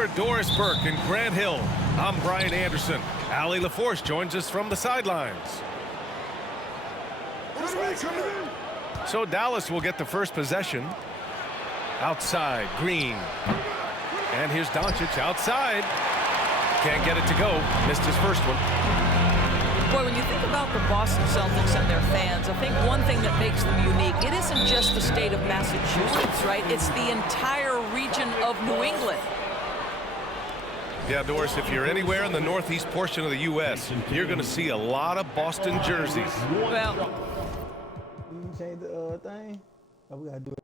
Famer Doris Burke and Grant Hill. I'm Brian Anderson. Allie LaForce joins us from the sidelines. So Dallas will get the first possession. Outside, Green. And here's Doncic outside. Can't get it to go. Missed his first one. Boy, when you think about the Boston Celtics and their fans, I think one thing that makes them unique, it isn't just the state of Massachusetts, right? It's the entire region of New England. Yeah, Doris, if you're anywhere in the northeast portion of the U.S., you're going to see a lot of Boston jerseys. Well, you change the thing? Oh, we got to do it.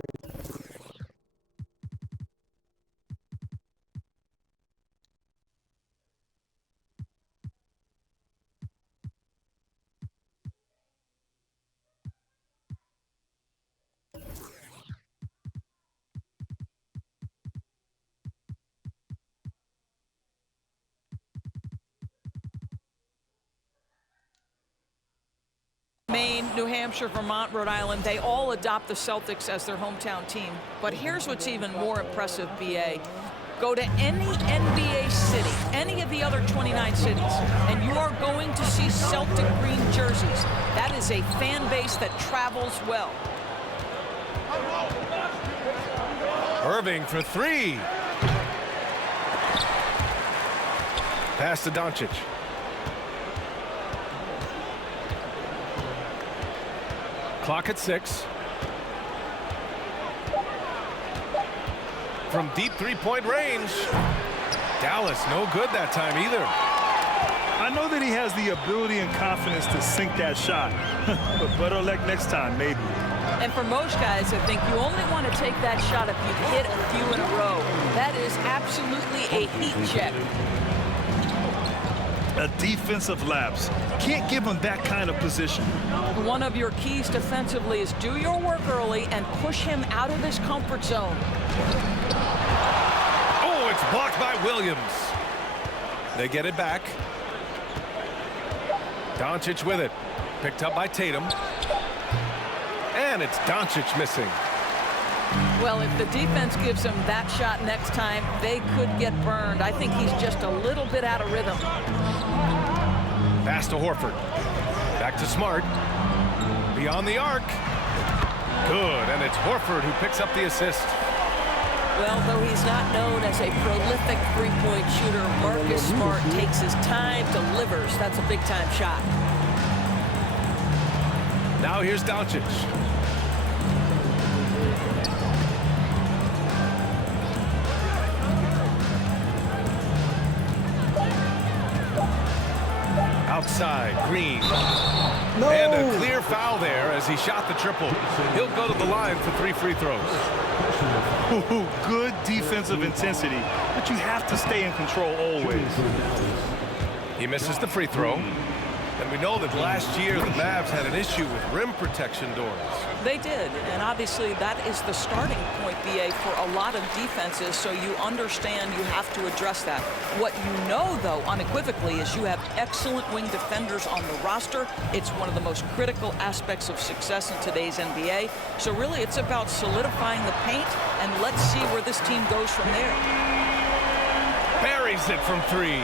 Maine, New Hampshire, Vermont, Rhode Island, they all adopt the Celtics as their hometown team. But here's what's even more impressive, BA. Go to any NBA city, any of the other 29 cities, and you are going to see Celtic green jerseys. That is a fan base that travels well. Irving for three. Pass to Doncic. Clock at 6. From deep three-point range. Dallas, no good that time either. I know that he has the ability and confidence to sink that shot, but better luck next time, maybe. And for most guys, I think you only want to take that shot if you hit a few in a row. That is absolutely a heat check. A defensive lapse. Can't give him that kind of position. One of your keys defensively is do your work early and push him out of his comfort zone. Oh, it's blocked by Williams. They get it back. Doncic with it. Picked up by Tatum. And it's Doncic missing. Well, if the defense gives him that shot next time, they could get burned. I think he's just a little bit out of rhythm. Pass to Horford. Back to Smart. Beyond the arc. Good, and it's Horford who picks up the assist. Well, though he's not known as a prolific three-point shooter, Marcus Smart takes his time, delivers. That's a big-time shot. Now here's Doncic. Outside, Green. No. And a clear foul there as he shot the triple. He'll go to the line for 3 free throws. Ooh, good defensive intensity, but you have to stay in control always. He misses the free throw. And we know that last year the Mavs had an issue with rim protection, Doris. They did, and obviously that is the starting point, BA, for a lot of defenses, so you understand you have to address that. What you know, though, unequivocally, is you have excellent wing defenders on the roster. It's one of the most critical aspects of success in today's NBA. So really, it's about solidifying the paint, and let's see where this team goes from there. Buries it from 3.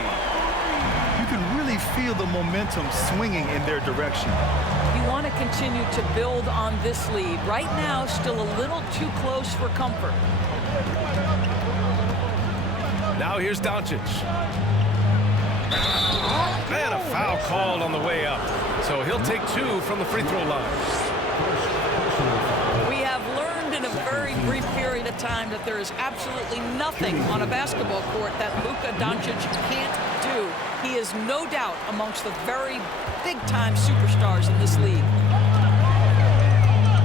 You can really feel the momentum swinging in their direction. You want to continue to build on this lead. Right now, still a little too close for comfort. Now here's Doncic. And a foul called on the way up. So he'll take 2 from the free throw line. We have learned in a very brief period of time that there is absolutely nothing on a basketball court that Luka Doncic can't do. He is no doubt amongst the very big-time superstars in this league.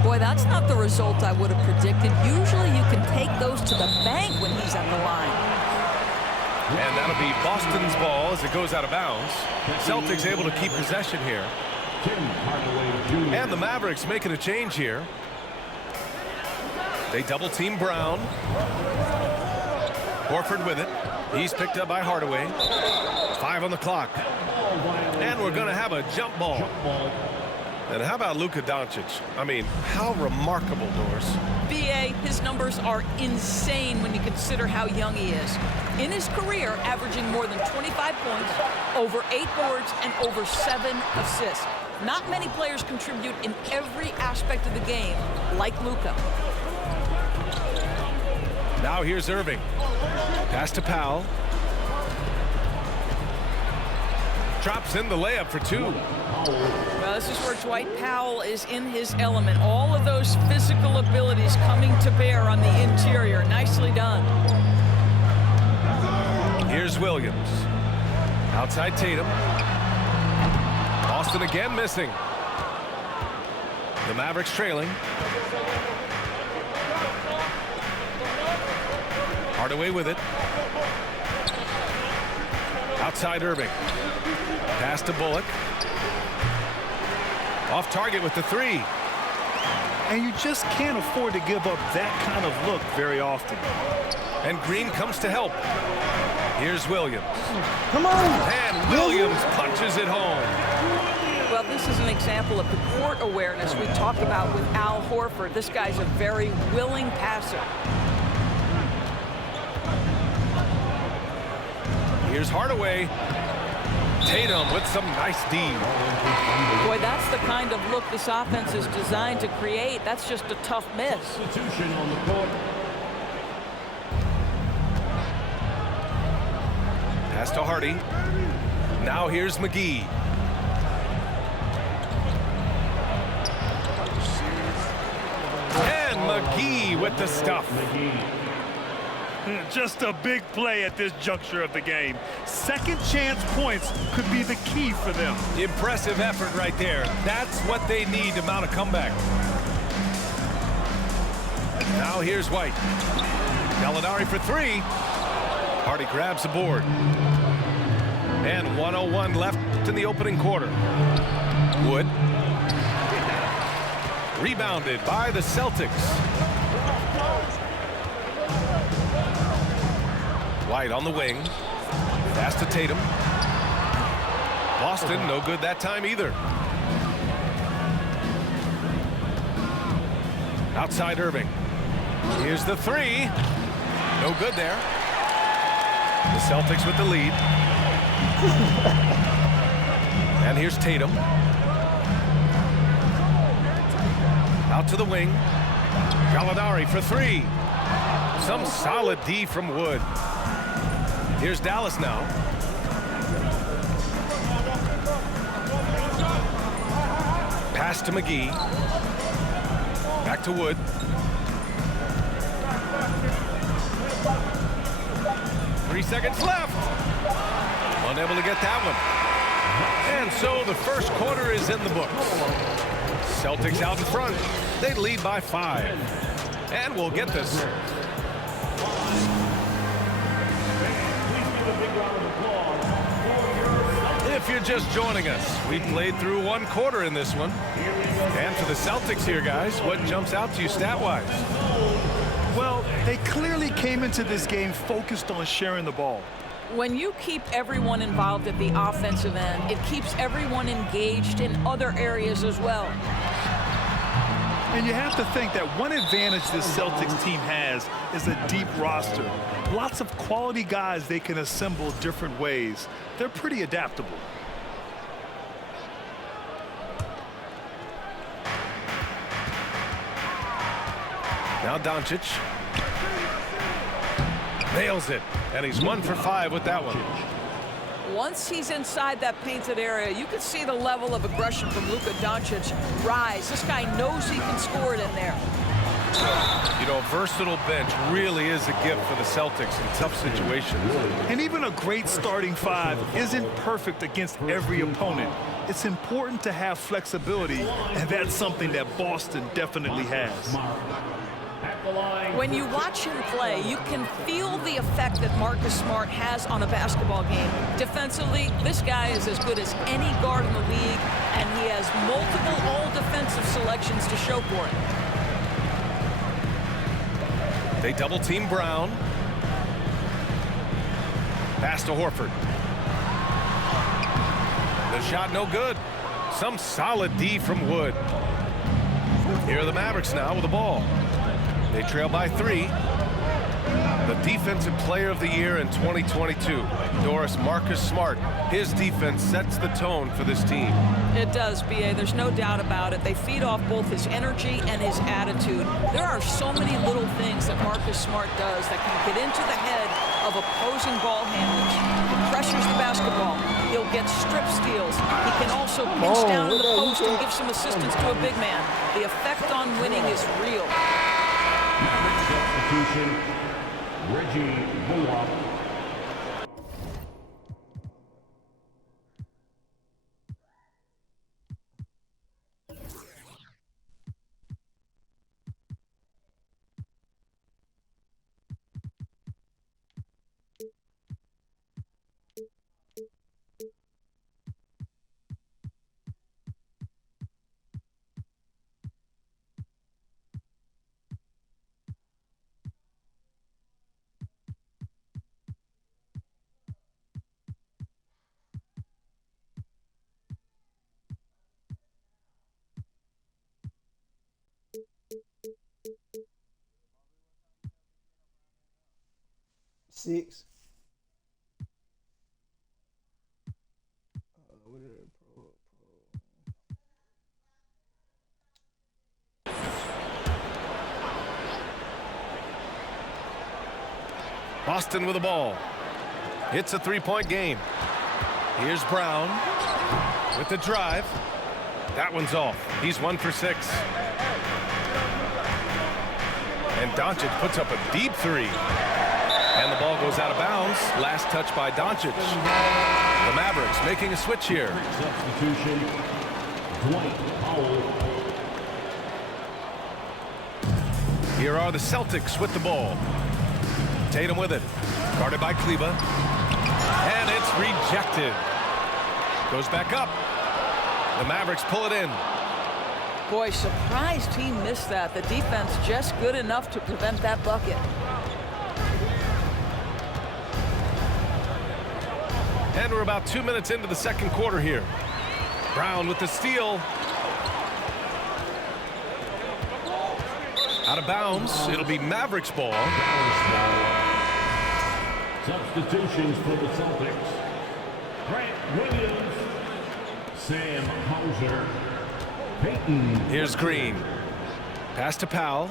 Boy, that's not the result I would have predicted. Usually you can take those to the bank when he's at the line. And that'll be Boston's ball as it goes out of bounds. Celtics able to keep possession here. And the Mavericks making a change here. They double-team Brown. Horford with it. He's picked up by Hardaway. 5 on the clock. And we're going to have a jump ball. And how about Luka Doncic? I mean, how remarkable, Doris. BA, his numbers are insane when you consider how young he is. In his career, averaging more than 25 points, over 8 boards, and over 7 assists. Not many players contribute in every aspect of the game like Luka. Now here's Irving. Pass to Powell. Drops in the layup for 2. Well, this is where Dwight Powell is in his element. All of those physical abilities coming to bear on the interior. Nicely done. Here's Williams. Outside Tatum. Boston again missing. The Mavericks trailing. Hardaway with it. Outside Irving. Pass to Bullock. Off target with the 3. And you just can't afford to give up that kind of look very often. And Green comes to help. Here's Williams. Come on. And Williams punches it home. Well, this is an example of the court awareness we talked about with Al Horford. This guy's a very willing passer. Here's Hardaway. Tatum with some nice D. Boy, that's the kind of look this offense is designed to create. That's just a tough miss. Substitution on the court. Pass to Hardy. Now here's McGee. And McGee with the stuff. Just a big play at this juncture of the game. Second chance points could be the key for them. Impressive effort right there. That's what they need to mount a comeback. Now here's White. Gallinari for 3. Hardy grabs the board. And 1:01 left in the opening quarter. Wood. Rebounded by the Celtics. White on the wing. Pass to Tatum. Boston, no good that time either. Outside Irving. Here's the 3. No good there. The Celtics with the lead. And here's Tatum. Out to the wing. Gallinari for 3. Some solid D from Wood. Here's Dallas now. Pass to McGee. Back to Wood. Three seconds left. Unable to get that one. And so the first quarter is in the books. Celtics out in front. They lead by 5. And we'll get this. If you're just joining us, we played through 1 quarter in this one. And for the Celtics here, guys, what jumps out to you stat-wise? Well, they clearly came into this game focused on sharing the ball. When you keep everyone involved at the offensive end, it keeps everyone engaged in other areas as well. And you have to think that one advantage this Celtics team has is a deep roster. Lots of quality guys they can assemble different ways. They're pretty adaptable. Now Doncic. Nails it. And he's 1 for 5 with that one. Once he's inside that painted area, you can see the level of aggression from Luka Doncic rise. This guy knows he can score it in there. You know, a versatile bench really is a gift for the Celtics in tough situations. And even a great starting 5 isn't perfect against every opponent. It's important to have flexibility, and that's something that Boston definitely has. When you watch him play, you can feel the effect that Marcus Smart has on a basketball game. Defensively, this guy is as good as any guard in the league, and he has multiple all-defensive selections to show for it. They double-team Brown. Pass to Horford. The shot no good. some solid D from Wood. Here are the Mavericks now with the ball. They trail by 3. The Defensive Player of the Year in 2022, Marcus Smart. His defense sets the tone for this team. It does, B.A. There's no doubt about it. They feed off both his energy and his attitude. There are so many little things that Marcus Smart does that can get into the head of opposing ball handlers. He pressures the basketball. He'll get strip steals. He can also pinch down in the post and give some assistance to a big man. The effect on winning is real. Substitution, Reggie Bullock. Six. What is it? Boston with the ball. It's a 3-point game. Here's Brown with the drive. That one's off. He's 1 for 6. And Doncic puts up a deep 3. And the ball goes out of bounds. Last touch by Doncic. The Mavericks making a switch here. Substitution, Dwight Powell. Here are the Celtics with the ball. Tatum with it. Guarded by Kleba. And it's rejected. Goes back up. The Mavericks pull it in. Boy, surprised he missed that. The defense just good enough to prevent that bucket. And we're about 2 minutes into the second quarter here. Brown with the steal. Out of bounds. It'll be Mavericks ball. Substitutions for the Celtics. Grant Williams, Sam Hauser, Peyton. Here's Green. Pass to Powell.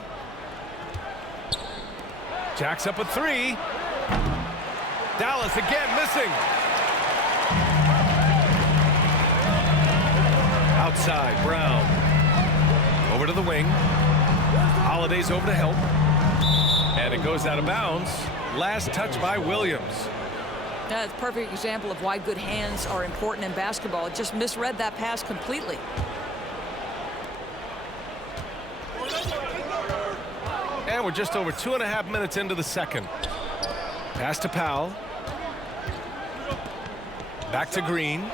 Jacks up a 3. Dallas again missing. Outside, Brown. Over to the wing. Holiday's over to help. And it goes out of bounds. Last touch by Williams. That's a perfect example of why good hands are important in basketball. It just misread that pass completely. And we're just over 2.5 minutes into the second. Pass to Powell. Back to Green.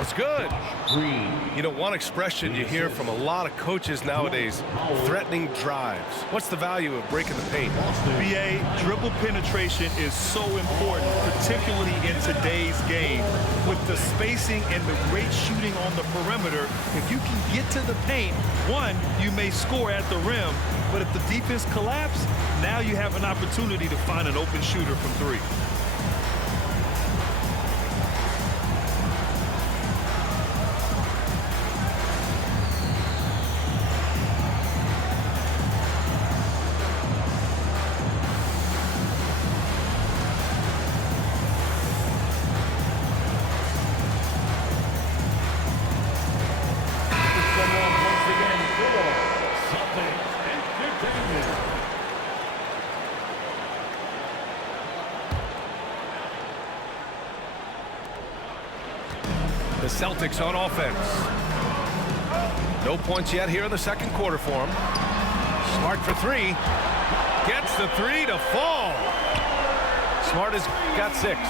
It's good. Green. You know, one expression you hear from a lot of coaches nowadays, threatening drives. What's the value of breaking the paint? BA, dribble penetration is so important, particularly in today's game. With the spacing and the great shooting on the perimeter, if you can get to the paint, one, you may score at the rim, but if the defense collapses, now you have an opportunity to find an open shooter from 3. The Celtics on offense. No points yet here in the second quarter for him. Smart for 3. Gets the 3 to fall. Smart has got 6.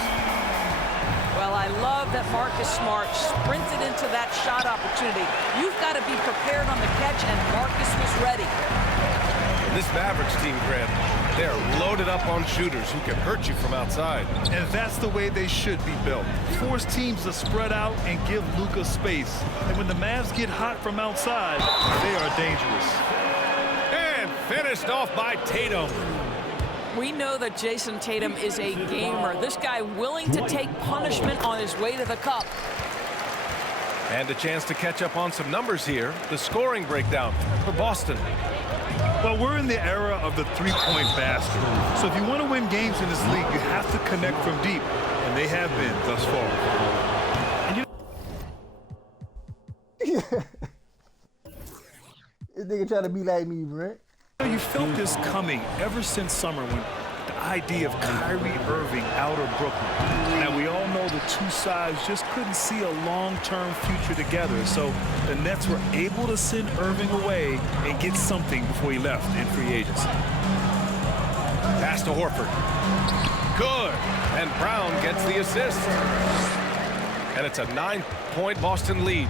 Well, I love that Marcus Smart sprinted into that shot opportunity. You've got to be prepared on the catch, and Marcus was ready. And this Mavericks team, Grant, They're loaded up on shooters who can hurt you from outside. And that's the way they should be built. Force teams to spread out and give Luka space. And when the Mavs get hot from outside, they are dangerous. And finished off by Tatum. We know that Jason Tatum is a gamer. This guy willing to take punishment on his way to the cup. And a chance to catch up on some numbers here. The scoring breakdown for Boston. Well, we're in the era of the three-point basket. So if you want to win games in this league, you have to connect from deep. And they have been thus far. This nigga trying to be like me, Brent. You felt this coming ever since summer when the idea of Kyrie Irving out of Brooklyn. And we all know the two sides just couldn't see a long-term future together. So the Nets were able to send Irving away and get something before he left in free agency. Pass to Horford. Good. And Brown gets the assist. And it's a 9-point Boston lead.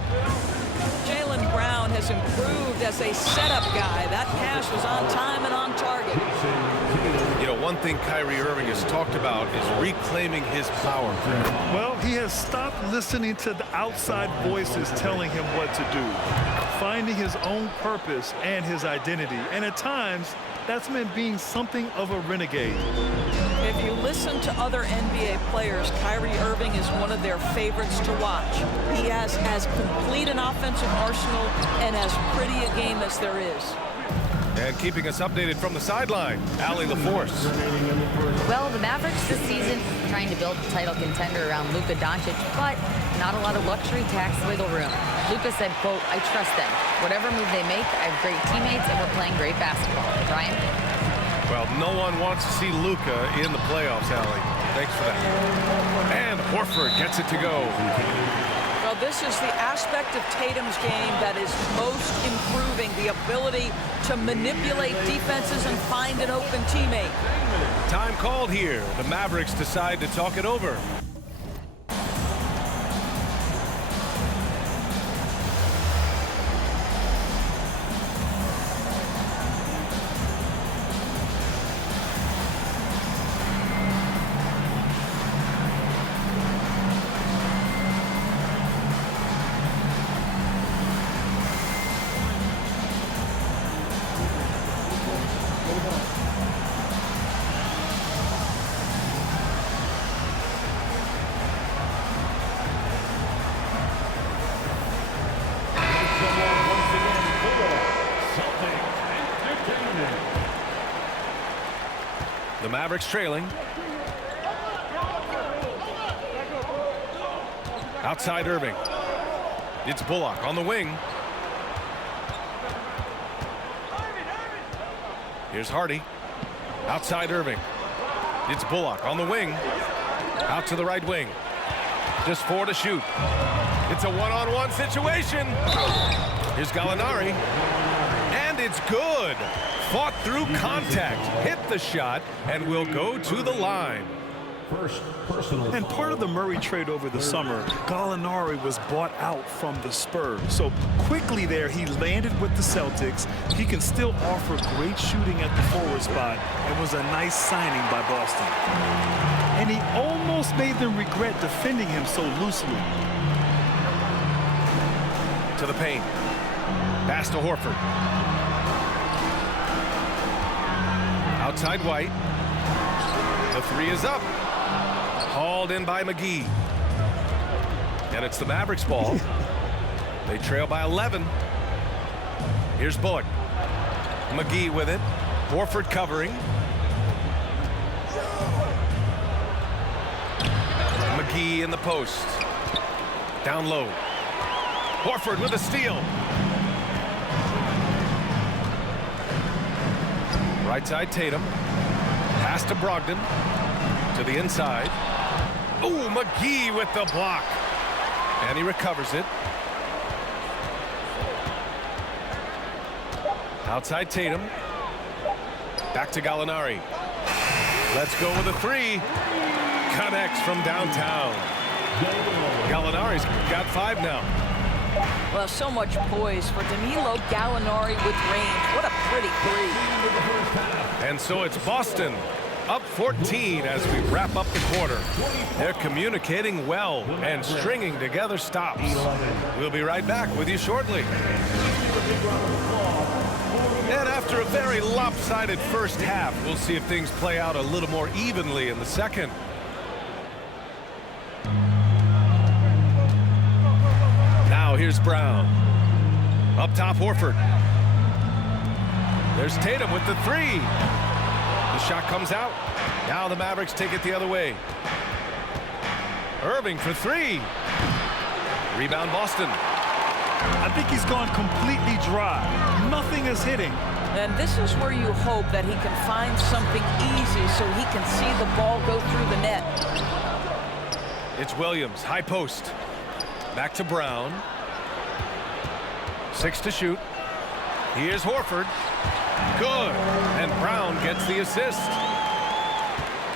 Jaylen Brown has improved as a setup guy. That pass was on time and on target. You know, one thing Kyrie Irving has talked about is reclaiming his power. Well, he has stopped listening to the outside voices telling him what to do, finding his own purpose and his identity. And at times, that's meant being something of a renegade. If you listen to other NBA players, Kyrie Irving is one of their favorites to watch. He has as complete an offensive arsenal and as pretty a game as there is. And keeping us updated from the sideline, Allie LaForce. Well, the Mavericks this season trying to build a title contender around Luka Doncic, but not a lot of luxury tax wiggle room. Luka said, quote, "I trust them. Whatever move they make, I have great teammates and we're playing great basketball." Brian? Well, no one wants to see Luka in the playoffs, Allie. Thanks for that. And Horford gets it to go. Well, this is the aspect of Tatum's game that is most improving, the ability to manipulate defenses and find an open teammate. Time called here. The Mavericks decide to talk it over. The Mavericks trailing. Outside Irving. It's Bullock on the wing. Here's Hardy. Outside Irving. It's Bullock on the wing. Out to the right wing. Just 4 to shoot. It's a one-on-one situation. Here's Gallinari. And it's good. Fought through contact, hit the shot, and will go to the line. First personal. And part of the Murray trade over the summer, Gallinari was bought out from the Spurs. So quickly there, he landed with the Celtics. He can still offer great shooting at the forward spot and was a nice signing by Boston. And he almost made them regret defending him so loosely. To the paint. Pass to Horford. Outside White. The 3 is up. Hauled in by McGee. And it's the Mavericks ball. They trail by 11. Here's Bullock. McGee with it. Horford covering. McGee in the post. Down low. Horford with a steal. Right side Tatum. Pass to Brogdon. To the inside. Ooh, McGee with the block. And he recovers it. Outside Tatum. Back to Gallinari. Let's go with a 3. Connects from downtown. Gallinari's got 5 now. Well, so much poise for Danilo Gallinari with range. What a pretty three. And so it's Boston up 14 as we wrap up the quarter. They're communicating well and stringing together stops. We'll be right back with you shortly. And after a very lopsided first half, we'll see if things play out a little more evenly in the second. Now here's Brown. Up top, Horford. There's Tatum with the three. The shot comes out. Now the Mavericks take it the other way. Irving for three. Rebound Boston. I think he's gone completely dry. Nothing is hitting. And this is where you hope that he can find something easy so he can see the ball go through the net. It's Williams, high post. Back to Brown. 6 to shoot. Here's Horford. Good. And Brown gets the assist.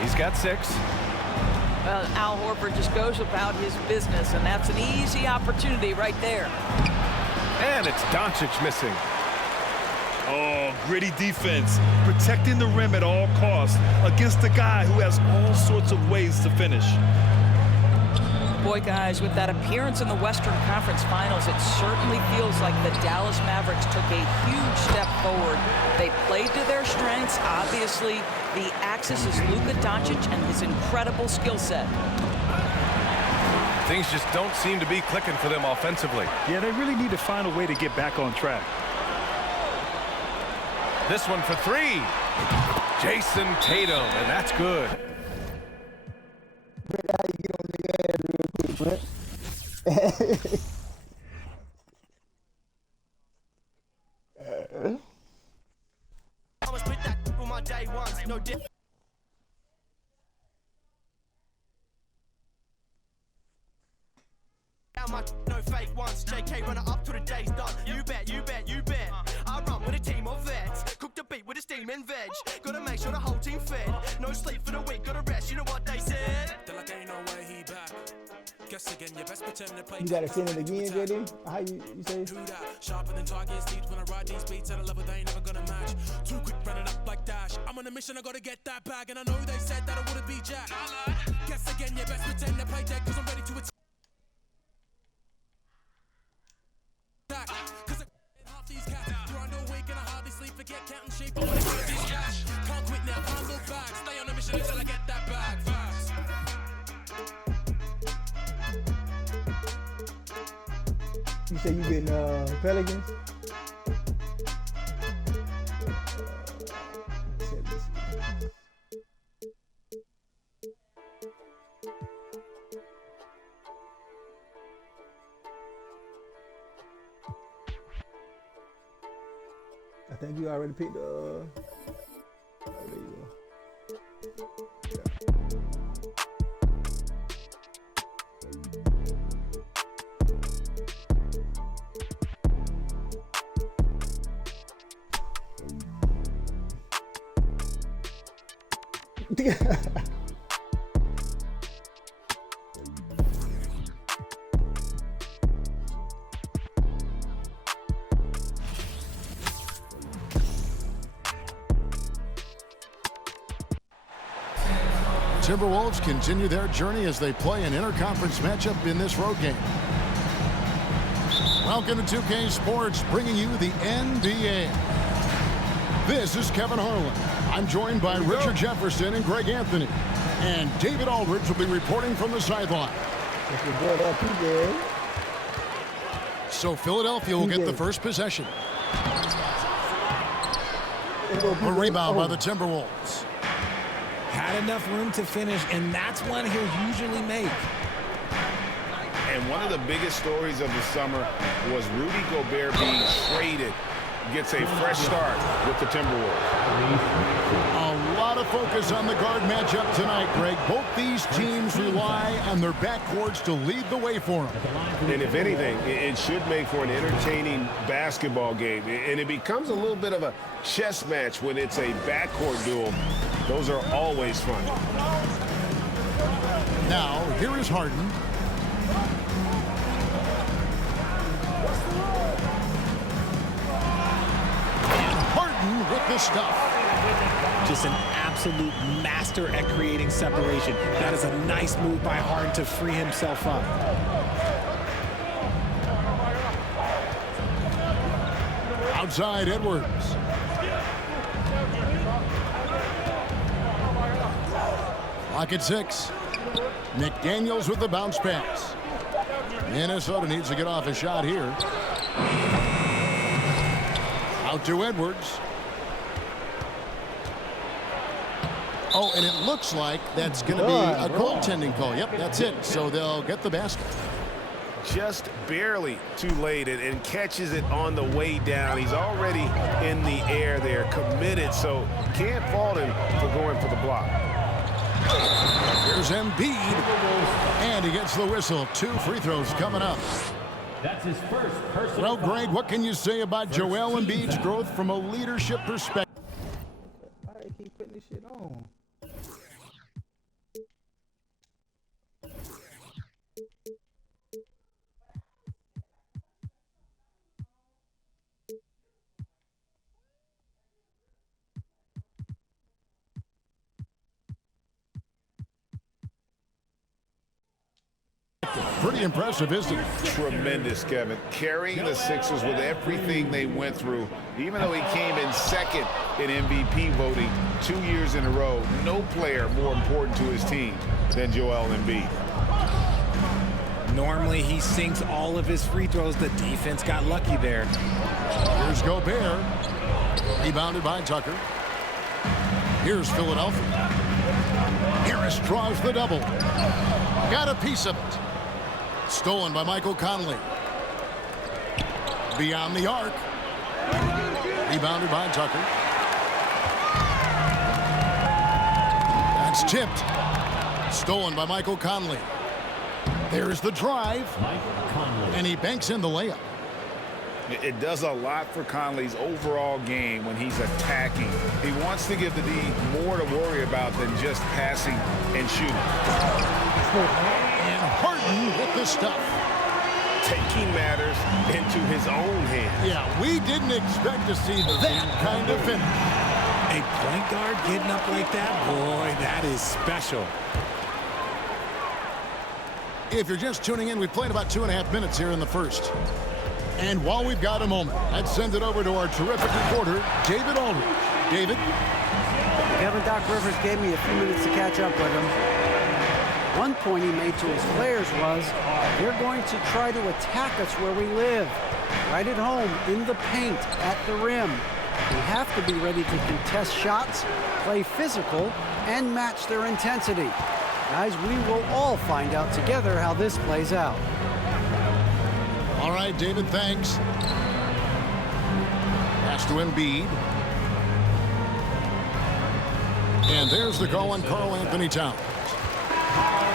He's got 6. Well, Al Horford just goes about his business, and that's an easy opportunity right there. And it's Doncic missing. Oh, gritty defense. Protecting the rim at all costs against a guy who has all sorts of ways to finish. Boy, guys, with that appearance in the Western Conference Finals, it certainly feels like the Dallas Mavericks took a huge step forward. They played to their strengths. Obviously, the axis is Luka Doncic and his incredible skill set. Things just don't seem to be clicking for them offensively. Yeah, they really need to find a way to get back on track. This one for three. Jason Tatum, and that's good. How you get on nigga ass real quick, man. I was with that on my day ones, no dip. My no fake ones, JK running up to the day's done. You bet, you bet, you bet. I run with a team of vets, cook the beat with a steam and veg. Gotta make sure the whole team fed. No sleep for the week, gotta rest. You know what they said? They're like, ain't no way he back. Guess again, you best pretend to play. You gotta send it again, JD? How you say? Who that? Sharper than target seats when I ride these beats at a level they ain't never gonna match. Too quick running up like Dash. I'm on a mission, I gotta get that bag. And I know they said that I wouldn't be Jack. Guess again, you best pretend to play dead, cause I'm ready to attack. Cause half these cats grind all week and I hardly sleep, forget counting sheep. But when it comes to these cash, can't quit now, can't look back. Stay on a mission until I get that bag. Fast. You say you getting Pelicans? I think you already picked oh, there you go. Yeah. Timberwolves continue their journey as they play an interconference matchup in this road game. Welcome to 2K Sports, bringing you the NBA. This is Kevin Harlan. I'm joined by Richard Jefferson and Greg Anthony. And David Aldridge will be reporting from the sideline. So Philadelphia will get the first possession. A rebound by the Timberwolves. Had enough room to finish, and that's one he'll usually make. And one of the biggest stories of the summer was Rudy Gobert being traded. Gets a fresh start with the Timberwolves. A lot of focus on the guard matchup tonight, Greg. Both these teams rely on their backcourts to lead the way for them. And if anything, it should make for an entertaining basketball game. And it becomes a little bit of a chess match when it's a backcourt duel. Those are always fun. Now, here is Harden. with the stuff. Just an absolute master at creating separation. That is a nice move by Harden to free himself up. Outside Edwards. Clock at 6. McDaniels with the bounce pass. Minnesota needs to get off a shot here. Out to Edwards. Oh, and it looks like that's going to be a goaltending call. Yep, that's it. So they'll get the basket. Just barely too late and catches it on the way down. He's already in the air there, committed, so can't fault him for going for the block. Here's Embiid, and he gets the whistle. 2 free throws coming up. That's his first personal Well, Greg, what can you say about Joel Embiid's growth from a leadership perspective? Why do they keep putting this shit on? Pretty impressive, isn't it? Tremendous, Kevin. Carrying the Sixers with everything they went through, even though he came in second in MVP voting 2 years in a row, no player more important to his team than Joel Embiid. Normally, he sinks all of his free throws. The defense got lucky there. Here's Gobert. Rebounded by Tucker. Here's Philadelphia. Harris draws the double. Got a piece of it. Stolen by Michael Conley. Beyond the arc. Rebounded by Tucker. That's tipped. Stolen by Michael Conley. There's the drive. And he banks in the layup. It does a lot for Conley's overall game when he's attacking. He wants to give the D more to worry about than just passing and shooting. And Harden with the stuff. Taking matters into his own hands. Yeah, we didn't expect to see that kind of finish. A point guard getting up like that, boy, that is special. If you're just tuning in, we've played about 2.5 minutes here in the first. And while we've got a moment, let's send it over to our terrific reporter, David Aldridge. David? Kevin, Doc Rivers gave me a few minutes to catch up with him. One point he made to his players was, they're going to try to attack us where we live. Right at home, in the paint, at the rim. We have to be ready to contest shots, play physical, and match their intensity. Guys, we will all find out together how this plays out. All right, David, thanks. Pass to Embiid. And there's the call on Karl Anthony Towns.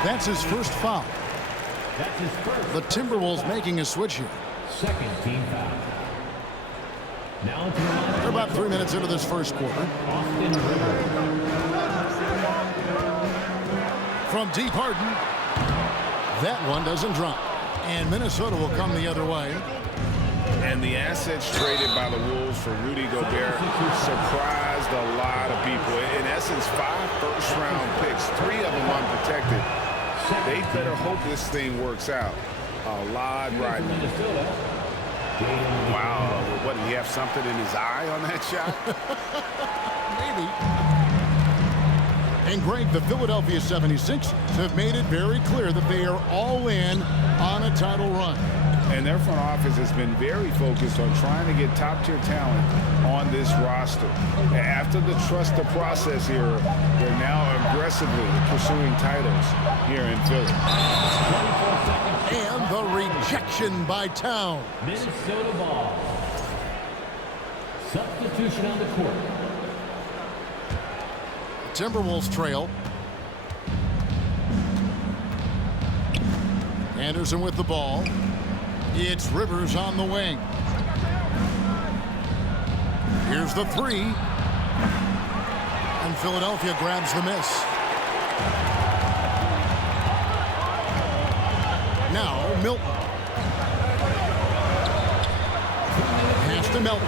That's his first foul. That's his first. The Timberwolves making a switch here. Second team foul. Now into the line. They're about 3 minutes into this first quarter. Austin Rivers. From deep Harden. That one doesn't drop. And Minnesota will come the other way. And the assets traded by the Wolves for Rudy Gobert surprised a lot of people. In essence, 5 first-round picks, 3 of them unprotected. They better hope this thing works out. A lot riding. Wow, what, did he have something in his eye on that shot? Maybe. And Greg, the Philadelphia 76ers have made it very clear that they are all in on a title run. And their front office has been very focused on trying to get top-tier talent on this roster. After the trust the process era, they're now aggressively pursuing titles here in Philly. And the rejection by Towns. Minnesota ball. Substitution on the court. Timberwolves trail. Anderson with the ball. It's Rivers on the wing. Here's the 3. And Philadelphia grabs the miss. Now Milton. Pass to Milton.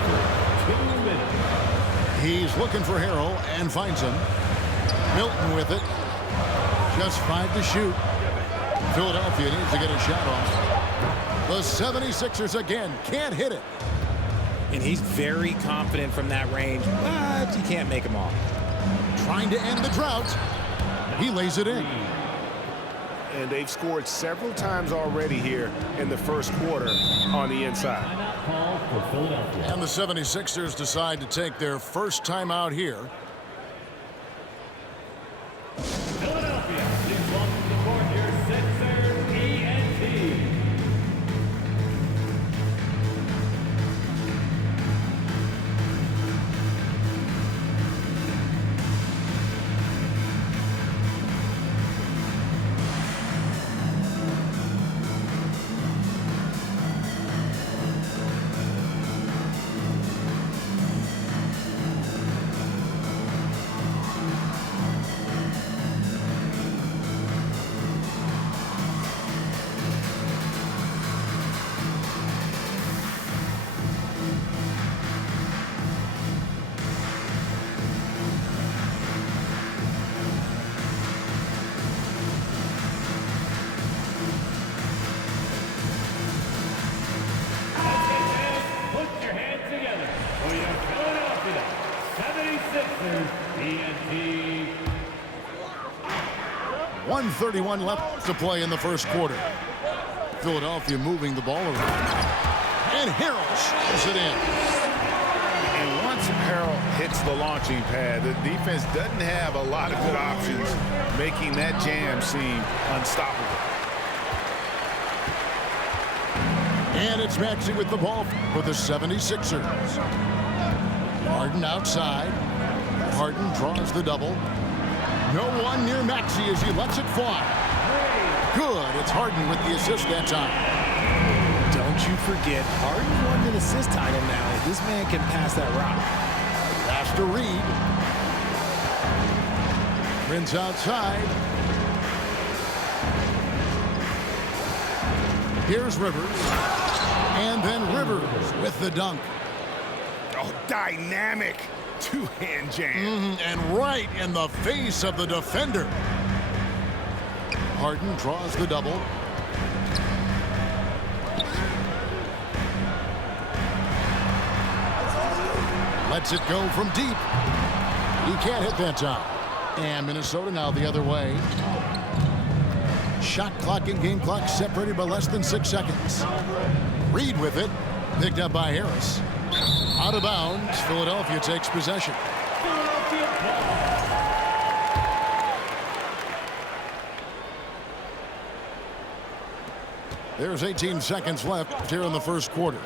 He's looking for Harrell and finds him. Milton with it. Just 5 to shoot. Philadelphia needs to get a shot off. The 76ers again can't hit it. And he's very confident from that range, but you can't make him all. Trying to end the drought. He lays it in. And they've scored several times already here in the first quarter on the inside. And the 76ers decide to take their first time out here. Philadelphia, please welcome to the court your Sixers ENT. Put your hands together for your Philadelphia 76ers ENT. 1:31 left to play in the first quarter. Philadelphia moving the ball around. And Harrell shoots it in. And once Harrell hits the launching pad, the defense doesn't have a lot of good options, making that jam seem unstoppable. And it's Maxey with the ball for the 76ers. Harden outside. Harden draws the double. No one near Maxey as he lets it fly. Good. It's Harden with the assist that time. Don't you forget, Harden won an assist title now. This man can pass that rock. Pass to Reed. Prince outside. Here's Rivers. And then Rivers with the dunk. Oh, dynamic two-hand jam. And right in the face of the defender. Harden draws the double. Lets it go from deep. He can't hit that time. And Minnesota now the other way. Shot clock and game clock separated by less than 6 seconds. Reed with it. Picked up by Harris. Out of bounds. Philadelphia takes possession. There's 18 seconds left here in the first quarter.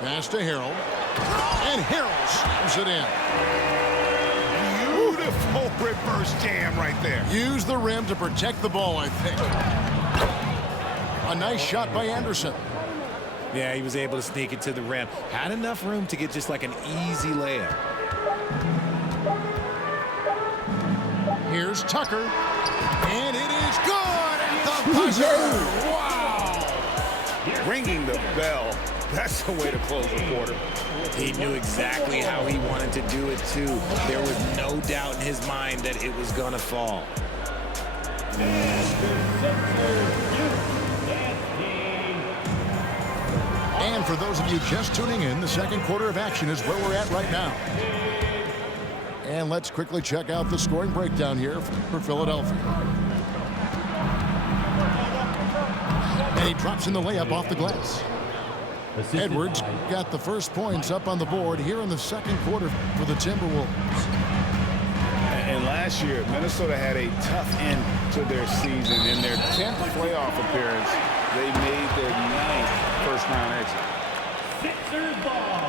Pass to Harrell. And Harrell slams it in. Beautiful reverse jam right there. Use the rim to protect the ball, I think. A nice shot by Anderson. Yeah, he was able to sneak it to the rim. Had enough room to get just like an easy layup. Here's Tucker. And it is good at the buzzer. Wow. Ringing the bell. That's the way to close the quarter. He knew exactly how he wanted to do it, too. There was no doubt in his mind that it was going to fall. And for those of you just tuning in, the second quarter of action is where we're at right now. And let's quickly check out the scoring breakdown here for Philadelphia. And he drops in the layup off the glass. Edwards got the first points up on the board here in the second quarter for the Timberwolves. And last year, Minnesota had a tough end to their season. In their 10th playoff appearance, they made their 9th first-round exit.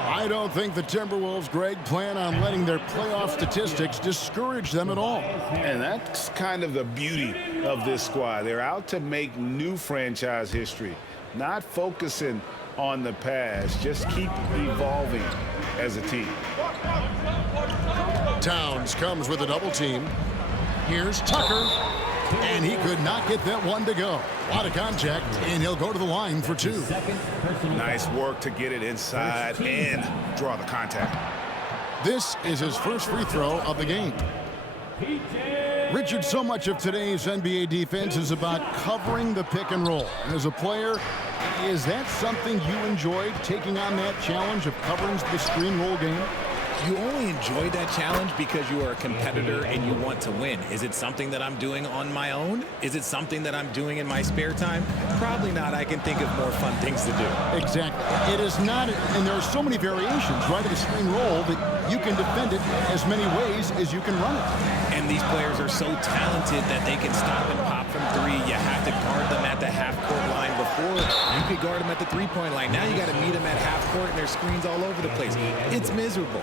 I don't think the Timberwolves, Greg, plan on letting their playoff statistics discourage them at all. And that's kind of the beauty of this squad. They're out to make new franchise history, not focusing on the past, just keep evolving as a team. Towns comes with a double team. Here's Tucker. And he could not get that one to go. A lot of contact, and he'll go to the line for 2. Nice work to get it inside and draw the contact. This is his first free throw of the game. Richard, so much of today's NBA defense is about covering the pick and roll. And as a player, is that something you enjoyed, taking on that challenge of covering the screen roll game? You only enjoy that challenge because you are a competitor and you want to win. Is it something that I'm doing on my own? Is it something that I'm doing in my spare time? Probably not. I can think of more fun things to do. Exactly. It is not, and there are so many variations, right, of the screen roll that you can defend it as many ways as you can run it. And these players are so talented that they can stop and pop from 3. You have to guard them at the half-court line. Before, you could guard them at the 3-point line. Now you got to meet them at half-court, and there's screens all over the place. It's miserable.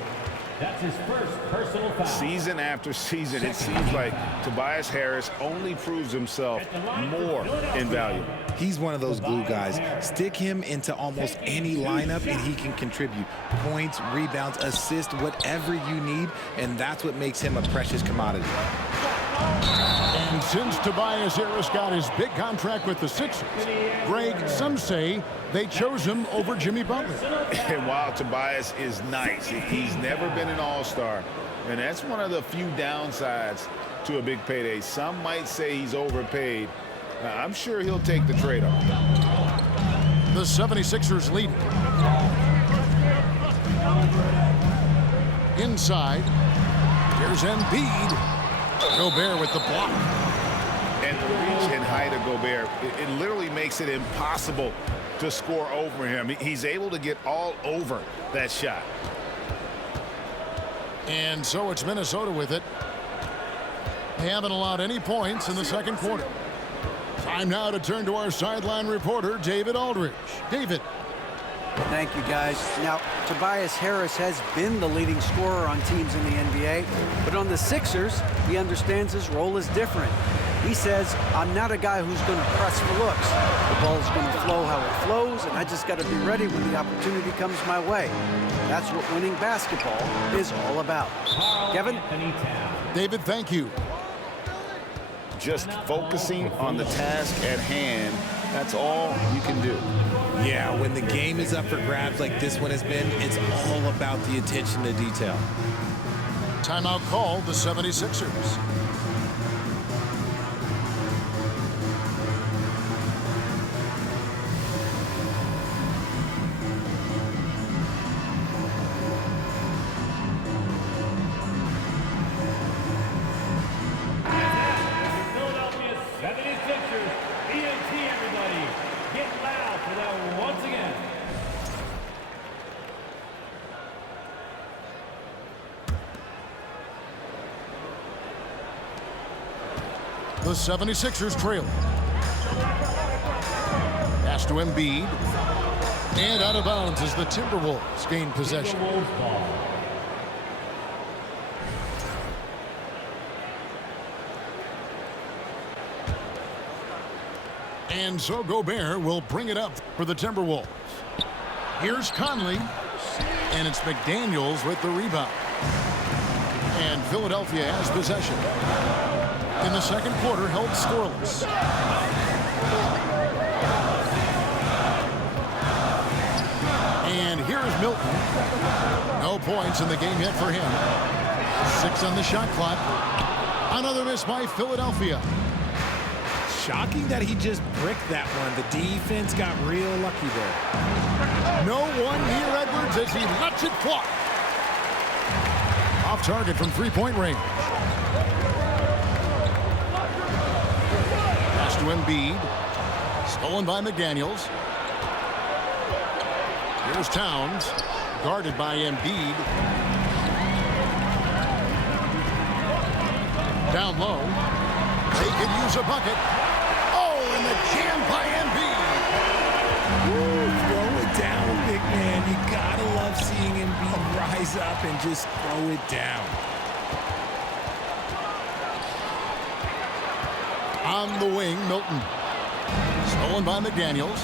That's his first personal foul. Season after season, it seems like Tobias Harris only proves himself more invaluable. He's one of those glue guys. Stick him into almost any lineup and he can contribute. Points, rebounds, assists, whatever you need, and that's what makes him a precious commodity. And since Tobias Harris got his big contract with the Sixers, Greg, some say they chose him over Jimmy Butler. And while Tobias is nice, he's never been an all-star. And that's one of the few downsides to a big payday. Some might say he's overpaid. I'm sure he'll take the trade-off. The 76ers lead. Inside, here's Embiid. Gobert with the block. And the reach and height of Gobert, it literally makes it impossible to score over him. He's able to get all over that shot. And so it's Minnesota with it. They haven't allowed any points in the second quarter. Time now to turn to our sideline reporter, David Aldridge. David. Thank you, guys. Now, Tobias Harris has been the leading scorer on teams in the NBA, but on the Sixers, he understands his role is different. He says, I'm not a guy who's going to press for looks. The ball is going to flow how it flows, and I just got to be ready when the opportunity comes my way. That's what winning basketball is all about. Kevin? David, thank you. Just focusing on the task at hand, that's all you can do. Yeah, when the game is up for grabs like this one has been, it's all about the attention to detail. Timeout called the 76ers. Philadelphia 76ers. ENT, everybody. Get loud for that once again. The 76ers trail. Pass to Embiid. And out of bounds as the Timberwolves gain possession. Timberwolves ball. And so Gobert will bring it up for the Timberwolves. Here's Conley. And it's McDaniels with the rebound. And Philadelphia has possession. In the second quarter, held scoreless. And here's Milton. No points in the game yet for him. 6 on the shot clock. Another miss by Philadelphia. Shocking that he just bricked that one. The defense got real lucky there. No one near Edwards as he lets it fly. Off target from three-point range. Pass to Embiid. Stolen by McDaniels. Here's Towns. Guarded by Embiid. Down low. They could use a bucket. Oh, and the jam by Embiid. Woo, throw it down, big man. You gotta love seeing Embiid rise up and just throw it down. On the wing, Milton. Stolen by McDaniels.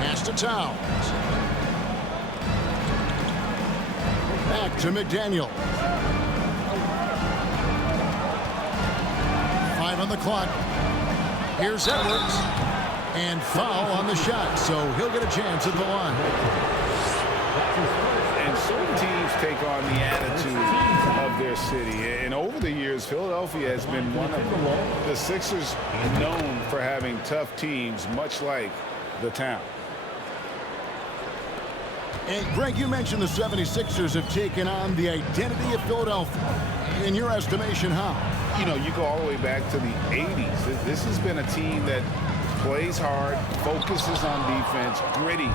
Pass to Towns. Back to McDaniel. 5 on the clock. Here's Edwards. And foul on the shot, so he'll get a chance at the line. And certain teams take on the attitude of their city. And over the years, Philadelphia has been one of the Sixers known for having tough teams, much like the town. And Greg, you mentioned the 76ers have taken on the identity of Philadelphia. In your estimation, how? You know, you go all the way back to the 80s. This has been a team that plays hard, focuses on defense, gritty,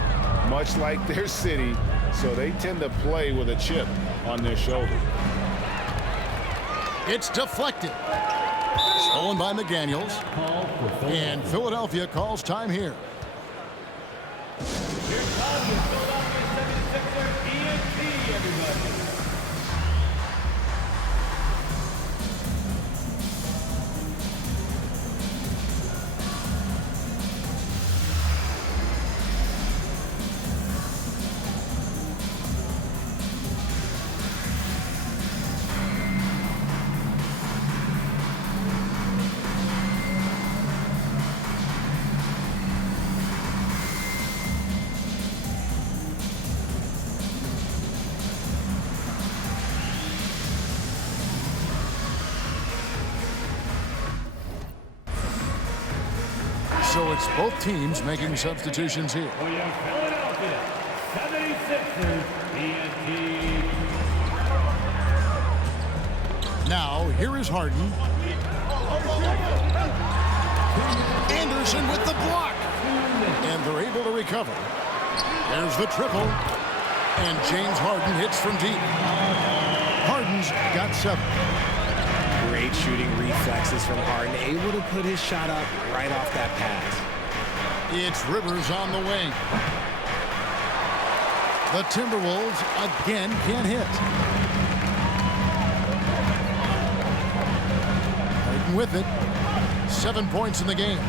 much like their city, so they tend to play with a chip on their shoulder. It's deflected. Stolen by McDaniels. And Philadelphia calls time here. Here comes the Philadelphia 76ers ENT, everybody. So it's both teams making substitutions here. For your Philadelphia 76ers ENT. Now, here is Harden. Anderson with the block. And they're able to recover. There's the triple. And James Harden hits from deep. Harden's got 7. Great shooting reflexes from Harden, able to put his shot up right off that pass. It's Rivers on the wing. The Timberwolves again can't hit. Harden with it. 7 points in the game.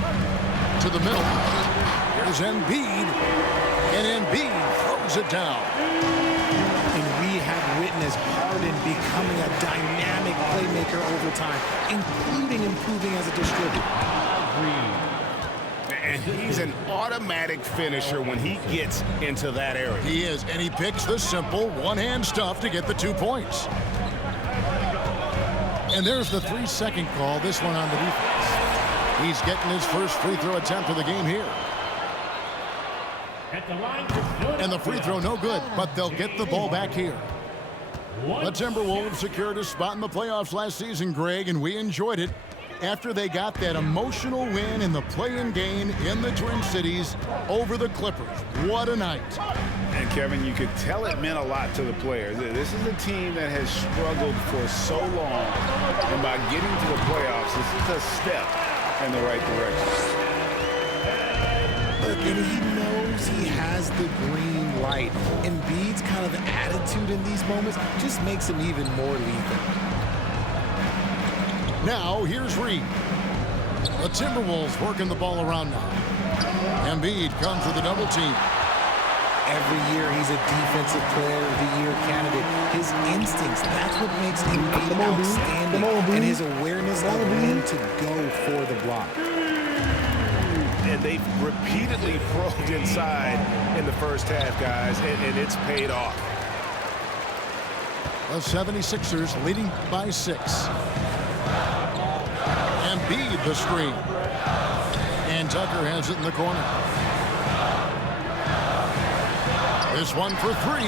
To the middle. Here's Embiid. And Embiid throws it down. And we have witnessed Harden becoming a dynamic playmaker over time, including improving as a distributor. And he's an automatic finisher when he gets into that area. He is, and he picks the simple one-hand stuff to get the 2 points. And there's the 3-second call, this one on the defense. He's getting his first free throw attempt of the game here. At the line And the free throw no good, but they'll get the ball back here. The Timberwolves secured a spot in the playoffs last season, Greg, and we enjoyed it after they got that emotional win in the play-in game in the Twin Cities over the Clippers. What a night. And Kevin, you could tell it meant a lot to the players. This is a team that has struggled for so long, and by getting to the playoffs, this is a step in the right direction. Look, and he knows he has the green light. Embiid's kind of attitude in these moments just makes him even more lethal. Now, here's Reed. The Timberwolves working the ball around now. Embiid comes with a double team. Every year he's a defensive player of the year candidate. His instincts, that's what makes Embiid outstanding. And his awareness of when to go for the block. And they've repeatedly probed inside in the first half, guys, and it's paid off. The 76ers leading by 6. Embiid the screen. And Tucker has it in the corner. This one for 3.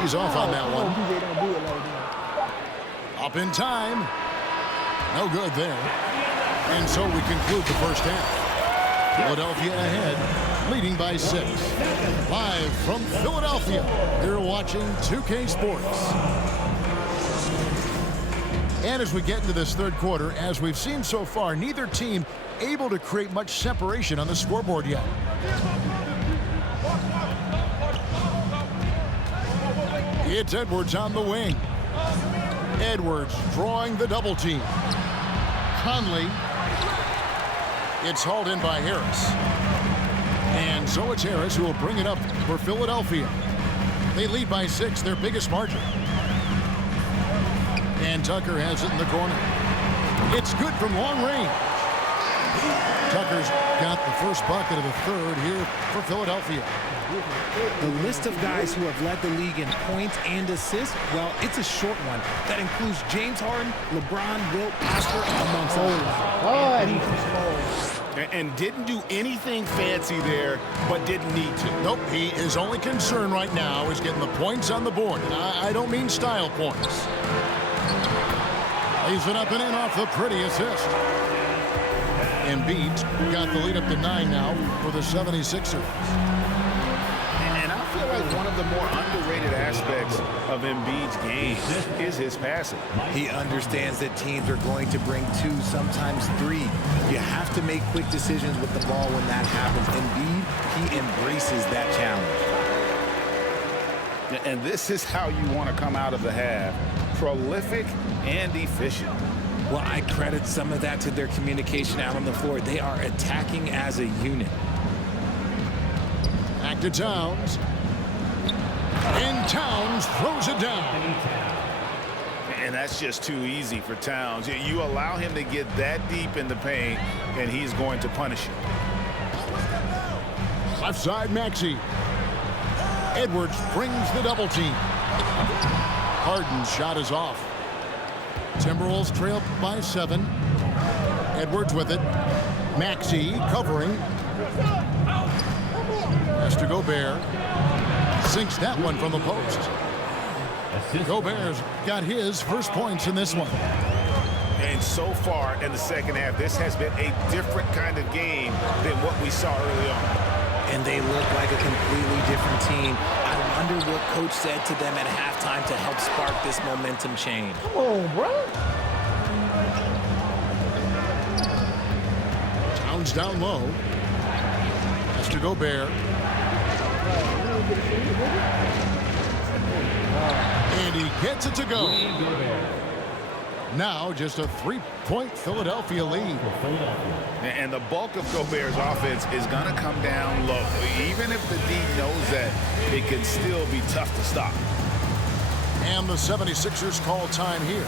He's off on that one. Up in time. No good there. And so we conclude the first half. Philadelphia ahead, leading by 6. Live from Philadelphia, you're watching 2K Sports. And as we get into this third quarter, as we've seen so far, neither team able to create much separation on the scoreboard yet. It's Edwards on the wing. Edwards drawing the double team. Conley. It's hauled in by Harris. And so it's Harris who will bring it up for Philadelphia. They lead by 6, their biggest margin. And Tucker has it in the corner. It's good from long range. Tucker's got the first bucket of the third here for Philadelphia. The list of guys who have led the league in points and assists, well, it's a short one. That includes James Harden, LeBron, Wilt, Oscar, amongst others. And didn't do anything fancy there, but didn't need to. Nope, his only concern right now is getting the points on the board. And I don't mean style points. Lays it up and in off the pretty assist. Embiid's got the lead up to 9 now for the 76ers. And I feel like one of the more underrated aspects of Embiid's game is his passing. He understands that teams are going to bring 2, sometimes 3. You have to make quick decisions with the ball when that happens. Embiid, he embraces that challenge. And this is how you want to come out of the half. Prolific and efficient. Well, I credit some of that to their communication out on the floor. They are attacking as a unit. Back to Towns. And Towns throws it down. And that's just too easy for Towns. You allow him to get that deep in the paint, and he's going to punish you. Left side, Maxey. Edwards brings the double team. Harden's shot is off. Timberwolves trail by 7. Edwards with it. Maxey covering. Has to Gobert. Sinks that one from the post. Gobert's got his first points in this one. And so far in the second half, this has been a different kind of game than what we saw early on. And they look like a completely different team. I wonder what coach said to them at halftime to help spark this momentum change. Come on, bro. Towns down low. Has to Gobert. And he gets it to go. Now just a 3-point Philadelphia lead. And the bulk of Gobert's offense is going to come down low. Even if the D knows that, it can still be tough to stop. And the 76ers call time here.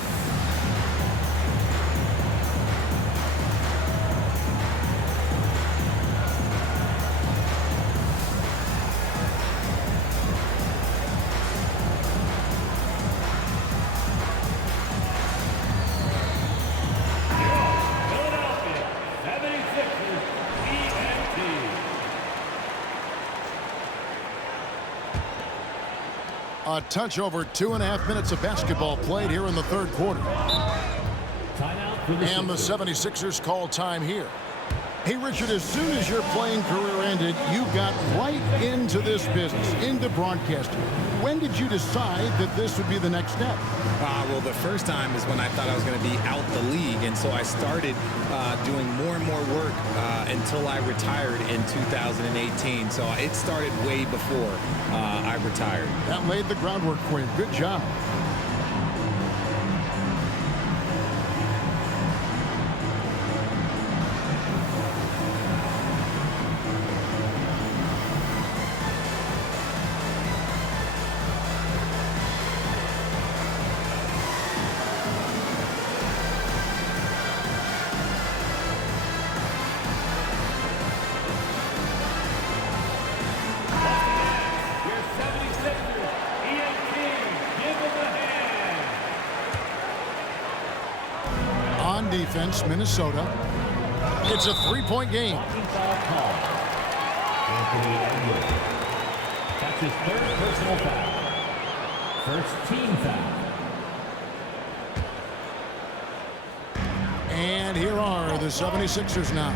A touch over 2.5 minutes of basketball played here in the third quarter. And the 76ers call time here. Hey, Richard, as soon as your playing career ended, you got right into this business, into broadcasting. When did you decide that this would be the next step? Well, the first time is when I thought I was going to be out the league, and so I started doing more and more work until I retired in 2018. So it started way before I retired. That laid the groundwork for you. Good job. Defense, Minnesota. It's a 3-point game. That's his third personal foul. First team foul. And here are the 76ers now.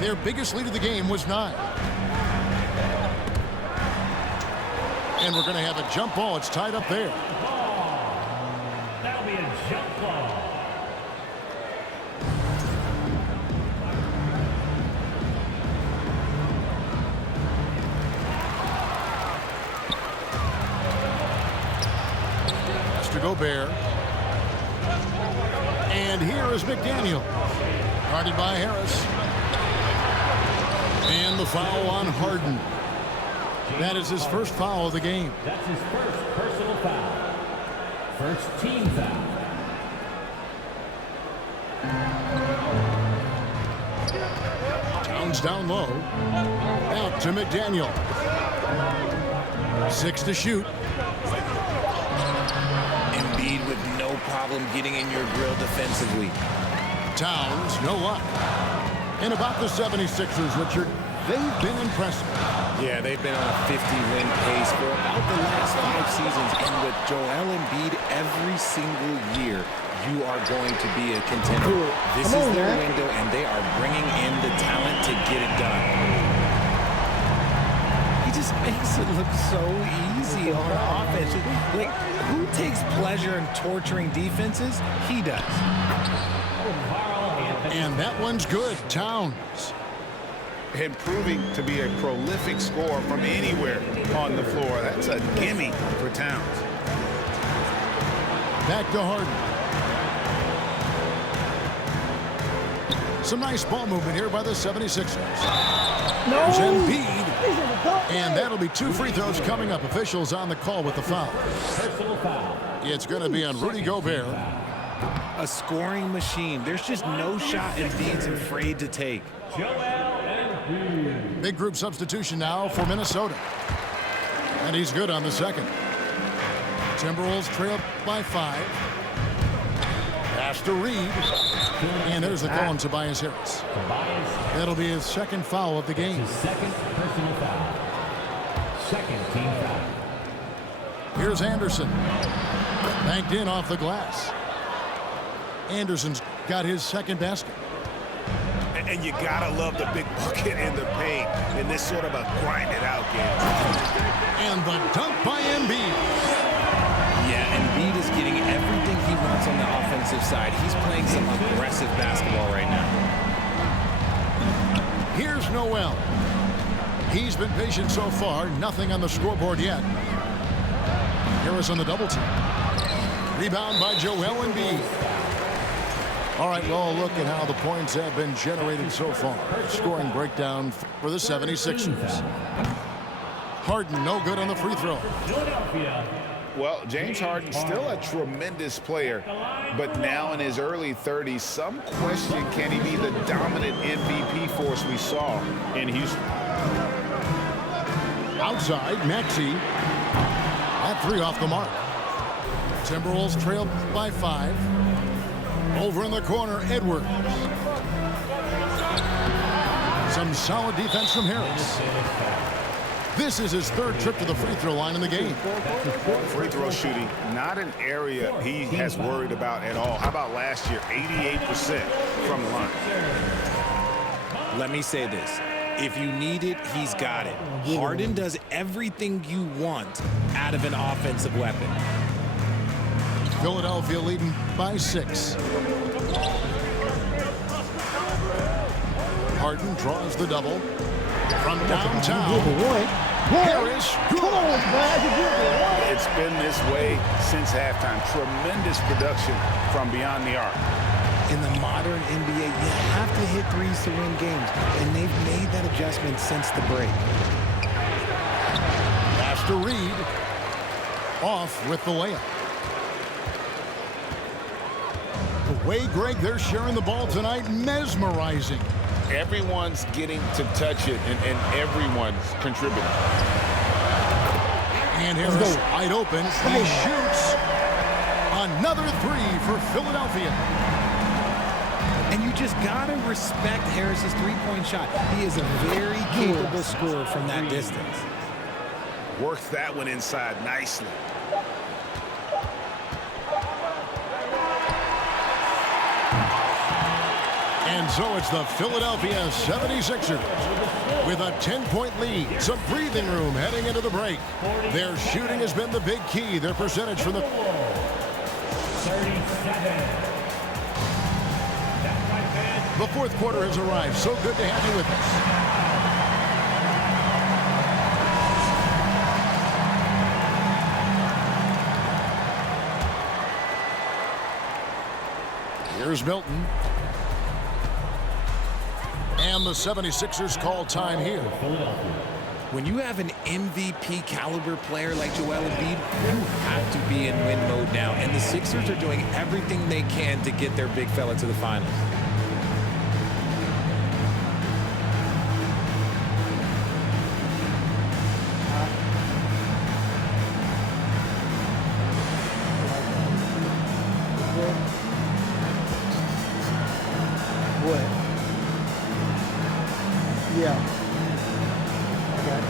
Their biggest lead of the game was 9. And we're going to have a jump ball. It's tied up there. That'll be a jump ball. Gobert. And here is McDaniel. Guarded by Harris. And the foul on Harden. That is his first foul of the game. That's his first personal foul. First team foul. Towns down low. Out to McDaniel. 6 to shoot. Embiid with no problem getting in your grill defensively. Towns, no luck. And about the 76ers, Richard, they've been impressive. Yeah, they've been on a 50-win pace for about the last 5 seasons. And with Joel Embiid every single year, you are going to be a contender. This is their window, and they are bringing in the talent to get it done. He just makes it look so easy on offense. Like, who takes pleasure in torturing defenses? He does. And that one's good. Towns. Improving to be a prolific scorer from anywhere on the floor. That's a gimme for Towns. Back to Harden. Some nice ball movement here by the 76ers. There's Embiid. And that'll be 2 free throws coming up. Officials on the call with the foul. Personal foul. It's going to be on Rudy Gobert. A scoring machine. There's just no shot Embiid's afraid to take. Big group substitution now for Minnesota. And he's good on the second. Timberwolves trail by 5. Pass to Reed. And there's the call on Tobias Harris. That'll be his second foul of the game. His second personal foul. Second team foul. Here's Anderson. Banked in off the glass. Anderson's got his second basket. And you gotta love the big bucket in the paint in this sort of a grind-it-out game. And the dunk by Embiid. Yeah, Embiid is getting everything he wants on the offensive side. He's playing some aggressive basketball right now. Here's Noel. He's been patient so far. Nothing on the scoreboard yet. Harris on the double team. Rebound by Joel Embiid. All right, well, look at how the points have been generated so far. Scoring breakdown for the 76ers. Harden, no good on the free throw. Well, James Harden still a tremendous player, but now in his early 30s, some question, can he be the dominant MVP force we saw in Houston? Outside, Maxey. That 3 off the mark. Timberwolves trail by 5. Over in the corner, Edwards. Some solid defense from Harris. This is his 3rd trip to the free throw line in the game. Free throw shooting, not an area he has worried about at all. How about last year, 88% from the line? Let me say this. If you need it, he's got it. Harden does everything you want out of an offensive weapon. Philadelphia leading by 6. Harden draws the double from downtown. Harris. It's been this way since halftime. Tremendous production from beyond the arc. In the modern NBA, you have to hit threes to win games, and they've made that adjustment since the break. Pass to Reed. Off with the layup. The way, Greg, they're sharing the ball tonight, mesmerizing. Everyone's getting to touch it, and everyone's contributing. And Harris wide open. He shoots. Another 3 for Philadelphia. And you just got to respect Harris's three-point shot. He is a very capable scorer from that distance. Worked that one inside nicely. And so it's the Philadelphia 76ers with a 10-point lead. Some breathing room heading into the break. Their shooting has been the big key. Their percentage from the 37. The 4th quarter has arrived. So good to have you with us. Here's Milton. And the 76ers call time here. When you have an MVP caliber player like Joel Embiid, you have to be in win mode now. And the Sixers are doing everything they can to get their big fella to the finals. What? Yeah. Okay.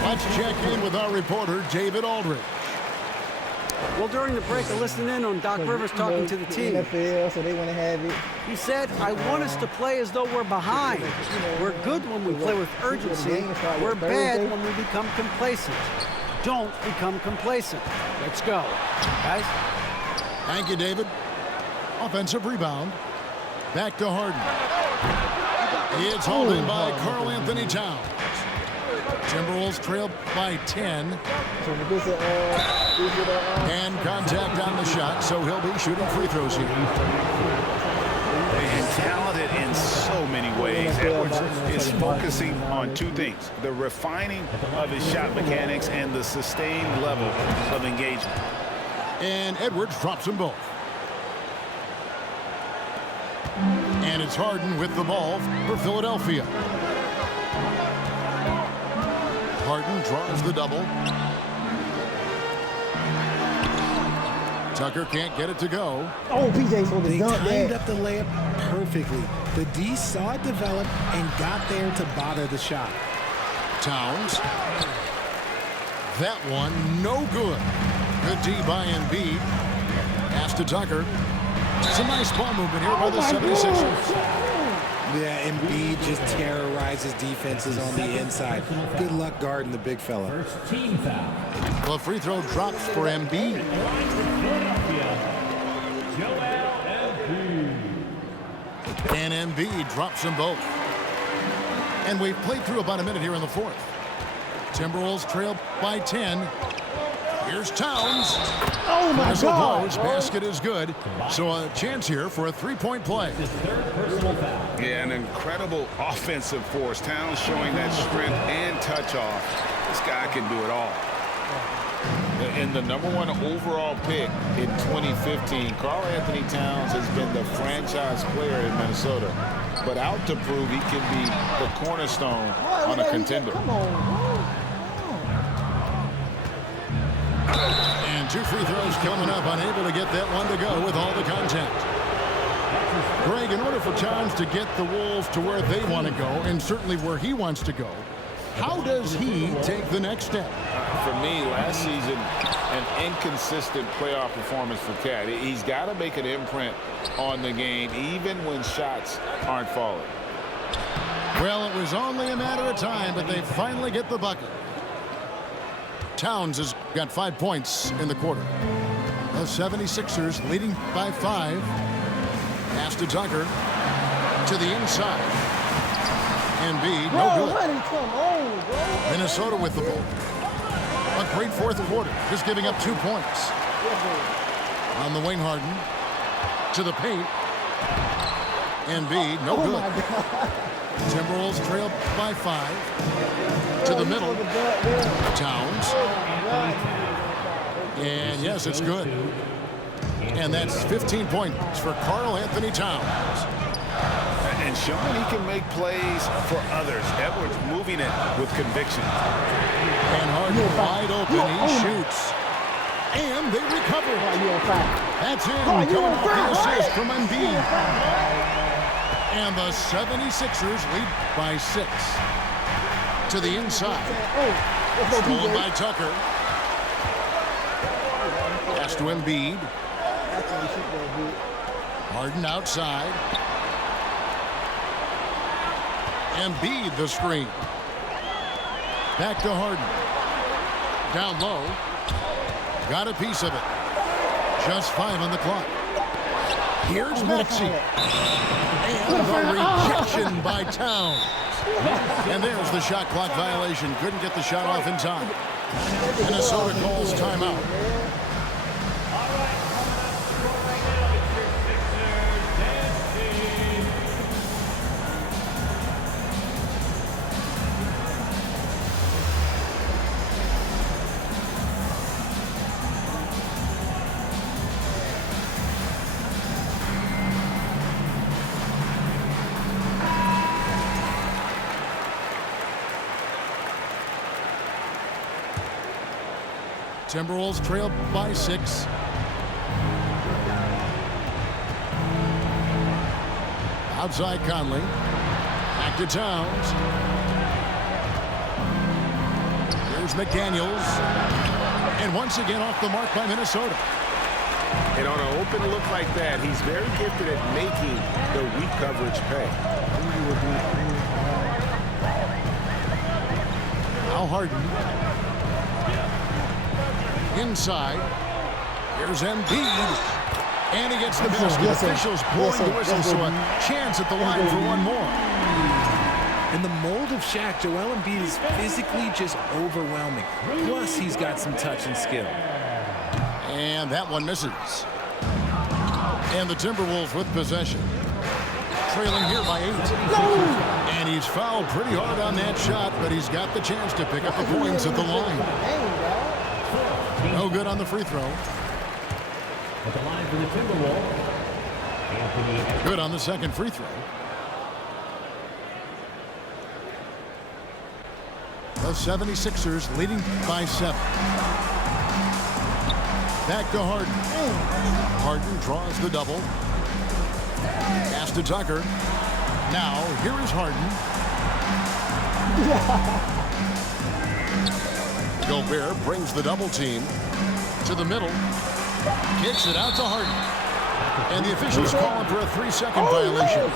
Let's check in with our reporter, David Aldridge. Well, during the break, I listened in on Doc Rivers talking to the team. NFL, so they want to have it. He said, I want us to play as though we're behind. We're good when we play with urgency. We're bad when we become complacent. Don't become complacent. Let's go. Guys? Thank you, David. Offensive rebound. Back to Harden. It's hauled in by Karl Anthony Towns. Timberwolves trail by 10. And contact on the shot, so he'll be shooting free throws here. And talented in so many ways. Edwards is focusing on two things: the refining of his shot mechanics and the sustained level of engagement. And Edwards drops them both. And it's Harden with the ball for Philadelphia. Harden draws the double. Tucker can't get it to go. Oh, PJ's going to They dunk timed that. up the layup perfectly. The D saw it develop and got there to bother the shot. Towns. That one, no good. Good D by Embiid. Pass to Tucker. It's a nice ball movement here by the 76ers. Yeah, Embiid just terrorizes defenses on the inside. Good luck guarding the big fella. First team foul. Well, free throw drops for Embiid. Joel Embiid. And Embiid drops them both. And we've played through about a minute here in the fourth. Timberwolves trail by 10. Here's Towns. Oh, my God. Basket is good. So a chance here for a three-point play. Yeah, an incredible offensive force. Towns showing that strength and touch off. This guy can do it all. And the #1 overall pick in 2015, Karl Anthony Towns has been the franchise player in Minnesota. But out to prove he can be the cornerstone on a contender. Come on. And two free throws coming up, unable to get that one to go with all the contact. Greg, in order for Towns to get the Wolves to where they want to go, and certainly where he wants to go, how does he take the next step? For me, last season, an inconsistent playoff performance for Cat. He's got to make an imprint on the game, even when shots aren't falling. Well, it was only a matter of time, but they finally get the bucket. Towns has got 5 points in the quarter. The 76ers leading by 5. Pass to Tucker. To the inside. Embiid, no good. Honey, come on, bro. Minnesota with the ball. A great fourth quarter, just giving up 2 points. On the wing, Harden. To the paint. Embiid, no good. Timberwolves trail by 5. To the middle. Towns. And yes, it's good. And that's 15 points for Karl Anthony Towns. And showing he can make plays for others. Edwards moving it with conviction. And Harden wide open. He shoots. And they recover. That's in. Coming off the assist from Embiid. And the 76ers lead by 6. To the inside. Stolen by Tucker. Pass to Embiid. Harden outside. Embiid the screen. Back to Harden. Down low. Got a piece of it. Just 5 on the clock. Here's Maxey. And the rejection by Towns. And there's the shot clock violation. Couldn't get the shot off in time. Minnesota calls timeout. Timberwolves trail by 6. Outside Conley. Back to Towns. Here's McDaniels. And once again off the mark by Minnesota. And on an open look like that, he's very gifted at making the weak coverage pay. Now Harden. Inside. Here's Embiid. And he gets the basket. Officials blowing the whistle, so a chance at the line for one more. In the mold of Shaq, Joel Embiid is physically just overwhelming. Plus, he's got some touch and skill. And that one misses. And the Timberwolves with possession. Trailing here by 8. And he's fouled pretty hard on that shot, but he's got the chance to pick up the points at the line. No good on the free throw. At the line for the Timberwolves, Anthony. Good on the second free throw. The 76ers leading by 7. Back to Harden. Harden draws the double. Pass to Tucker. Now, here is Harden. Gobert brings the double team to the middle. Kicks it out to Harden. And the officials calling for a 3-second violation.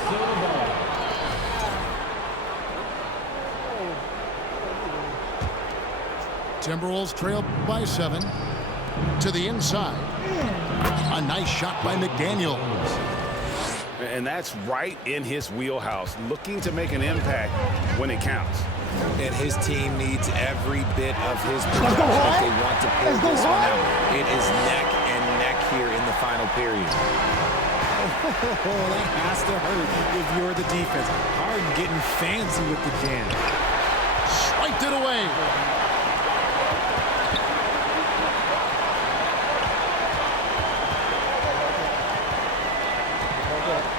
Timberwolves trail by 7. To the inside. A nice shot by McDaniels. And that's right in his wheelhouse, looking to make an impact when it counts. And his team needs every bit of his production if they want to pull this one out. It is neck and neck here in the final period. That has to hurt if you're the defense. Harden getting fancy with the jam. Swiped it away.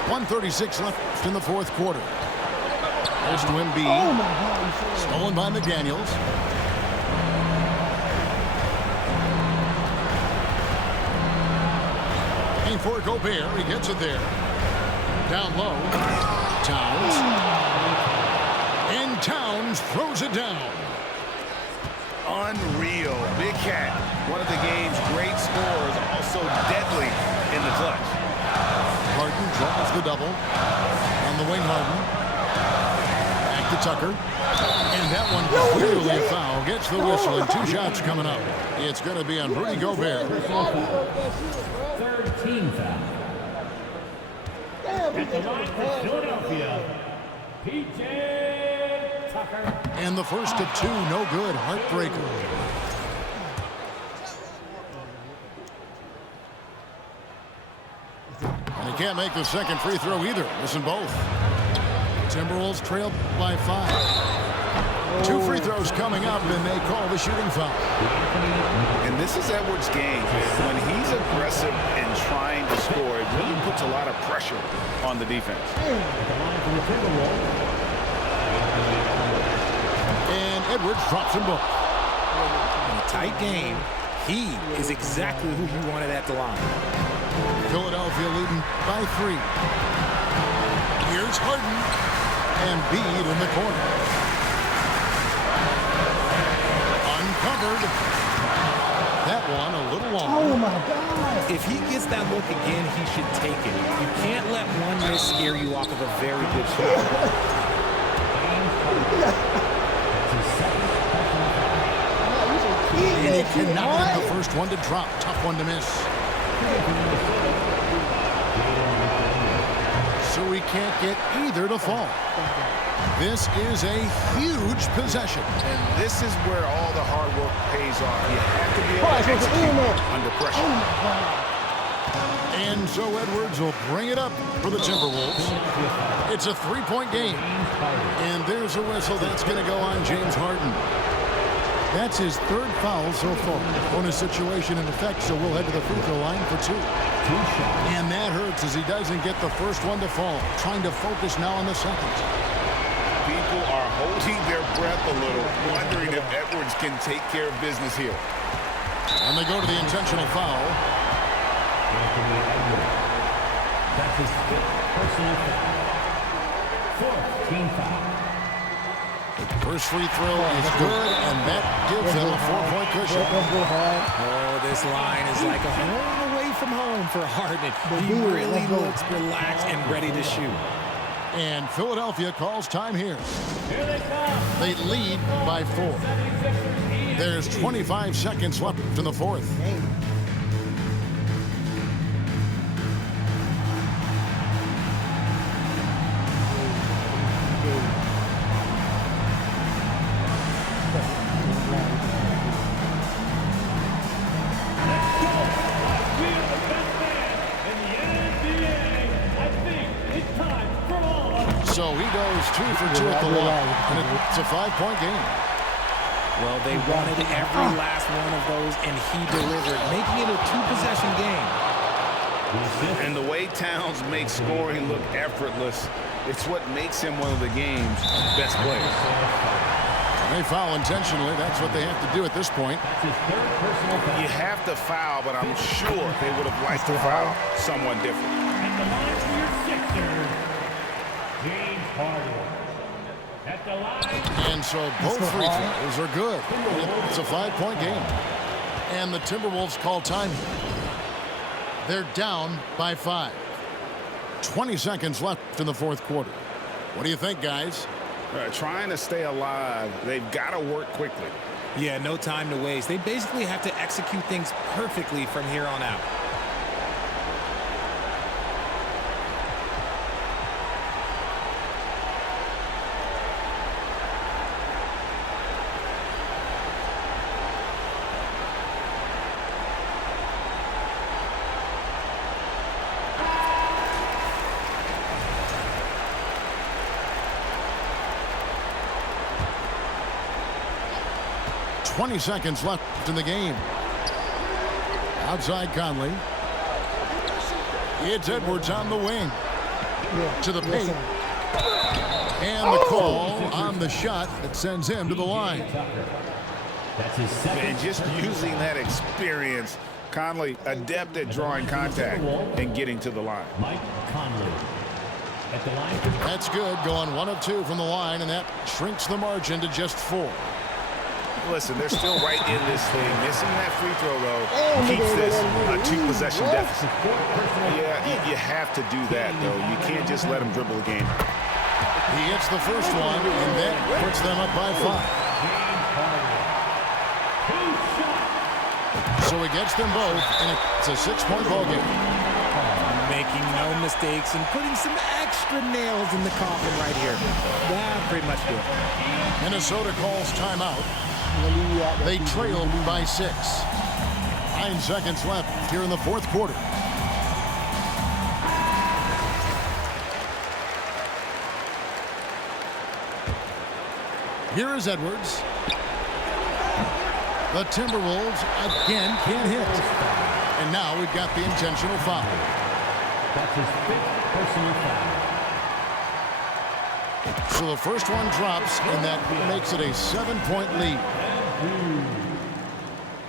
.136 left in the fourth quarter. There's to Embiid. Stolen by McDaniels. Aim for Gobert. He gets it there. Down low. Towns. And Towns throws it down. Unreal. Big Cat, one of the game's great scorers, also deadly in the clutch. Harden draws the double. On the wing, Harden. Back to Tucker. And that one clearly a foul. Gets the whistle and 2 shots coming up. It's going to be on Rudy Gobert. 13 foul. At the line for Philadelphia, P.J. Tucker. And the first of 2, no good. Heartbreaker. And he can't make the second free throw either. Missing both. Timberwolves trail by 5. 2 free throws coming up, and they call the shooting foul. And this is Edwards' game. When he's aggressive and trying to score, it really puts a lot of pressure on the defense. And Edwards drops them both. In a tight game, he is exactly who you wanted at the line. Philadelphia leading by 3. Here's It's Harden. Embiid in the corner. Uncovered. That one a little long. Oh my God. If he gets that look again, he should take it. You can't let one miss scare you off of a very good shot. And he cannot get the first one to drop. Tough one to miss. So he can't get either to fall. This is a huge possession. And this is where all the hard work pays off. You have to be able to execute under pressure. And so Edwards will bring it up for the Timberwolves. It's a three-point game. And there's a whistle that's going to go on James Harden. That's his third foul so far. Bonus situation in effect, so we'll head to the free throw line for two. And that hurts as he doesn't get the first one to fall. Trying to focus now on the second. People are holding their breath a little, wondering if Edwards can take care of business here. And they go to the intentional foul. That's his fifth personal foul. Fourth team foul. First free throw is good, and that gives them a 4-point cushion. Oh, this line is like a home away from home for Harden. He really looks relaxed and ready to shoot. And Philadelphia calls time here. Here they come. They lead by 4. There's 25 seconds left in the fourth. So he goes 2 for 2 at the line, and it's a 5-point game. Well, they wanted every last one of those, and he delivered, making it a 2-possession game. And the way Towns makes scoring look effortless, it's what makes him one of the game's best players. They foul intentionally. That's what they have to do at this point. You have to foul, but I'm sure they would have liked to foul someone different. And the line for your Sixers, James Harden. At the line. And so both free throws are good. It's a 5-point game. And the Timberwolves call time. They're down by 5. 20 seconds left in the fourth quarter. What do you think, guys? Trying to stay alive, they've got to work quickly. Yeah, no time to waste. They basically have to execute things perfectly from here on out. .20 seconds left in the game. Outside Conley. It's Edwards on the wing. To the paint. And the call on the shot that sends him to the line. That's his second. And just using that experience, Conley adept at drawing contact and getting to the line. Mike Conley. At the line. That's good. Going 1 of 2 from the line, and that shrinks the margin to just 4. Listen, they're still right in this thing. Missing that free throw, though, keeps this a 2-possession deficit. Yeah, you have to do that, though. You can't just let them dribble the game. He hits the first one, and that puts them up by 5. So he gets them both, and it's a 6-point ball game. Making no mistakes and putting some extra nails in the coffin right here. That pretty much do it. Minnesota calls timeout. They trailed by 6. 9 seconds left here in the fourth quarter. Here is Edwards. The Timberwolves again can't hit. And now we've got the intentional foul. That's his 5th personal foul. So the first one drops, and that makes it a 7-point lead.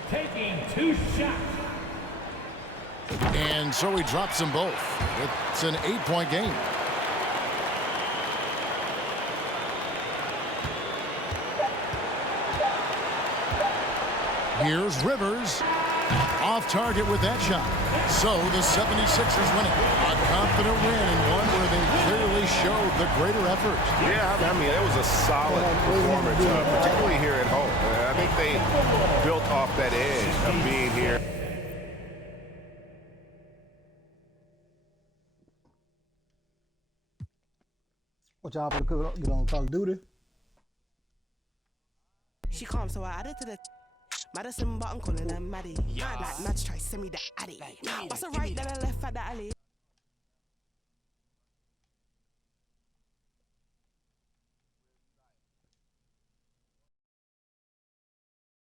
Taking 2 shots. And so he drops them both. It's an 8-point game. Here's Rivers. Off target with that shot. So the 76ers win it. A confident win and one where they clearly showed the greater effort. Yeah, I mean, it was a solid performance, particularly here at home. I think they built off that edge of being here. What y'all for the get on Call of Duty? She calm, so I added to the Madison, but I'm calling her Maddie. Like Mads try send me the addy. Bust a right, then I left at the alley.